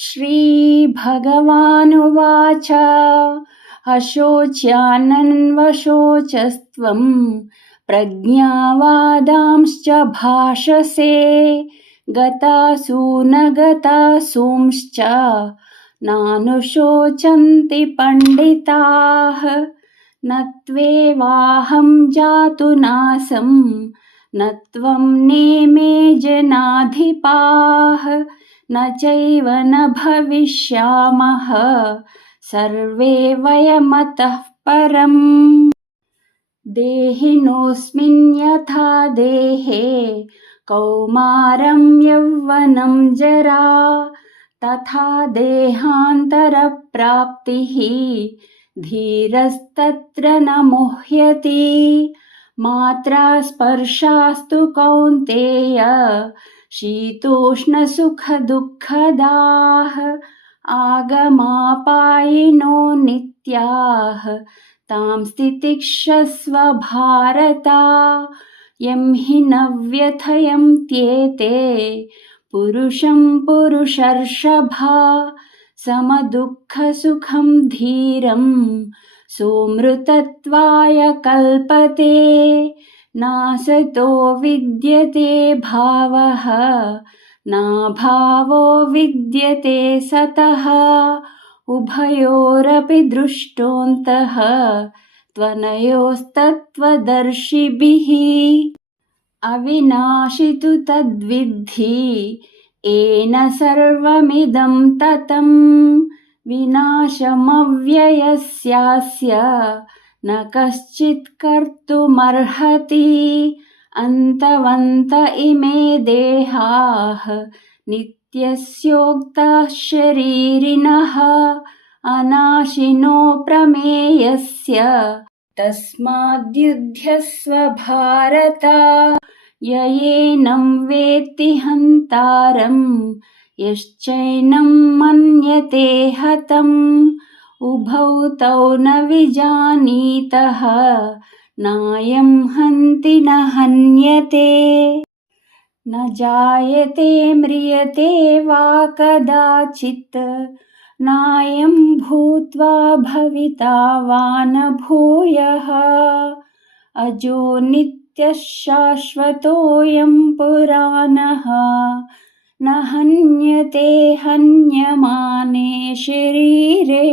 श्रीभगवानुवाच अशोच्यानन्वशोचस्त्वं प्रज्ञावादांश्च भाषसे गतासून गतासूंश्च नानुशोचन्ति पण्डिताः न त्वेवाहं जातुनासं न त्वं नेमे जनाधिपाः न चैव न भविष्यामः सर्वे वयमतः परम् देहिनोऽस्मिन् यथा देहे कौमारं यौवनं जरा तथा देहान्तरप्राप्तिः धीरस्तत्र न मुह्यति मात्रा स्पर्शास्तु कौन्तेय शीतोष्णसुखदुःखदाः आगमापायिनो नित्याः तां स्थितिक्षस्व भारत यं हि न व्यथयन्त्येते पुरुषं पुरुषर्षभा समदुःखसुखं धीरं सोऽमृतत्वाय कल्पते नासतो विद्यते भावः नाभावो विद्यते सतः उभयोरपि दृष्टोऽन्तः त्वनयोस्तत्त्वदर्शिभिः अविनाशि तु तद्विद्धि येन सर्वमिदं ततं विनाशमव्ययस्यास्य न कश्चित् कर्तुमर्हति अन्तवन्त इमे देहाः नित्यस्योक्ताः शरीरिणः अनाशिनो प्रमेयस्य तस्माद्युध्यस्व भारत ययेनं वेत्ति हन्तारं यश्चैनं मन्यते हतम् उभौ तौ न विजानीतः नायं हन्ति न हन्यते न जायते म्रियते वा कदाचित् नायं भूत्वा भविता वा न भूयः अजो नित्यः शाश्वतोऽयं पुराणः न हन्यते हन्यमाने शरीरे।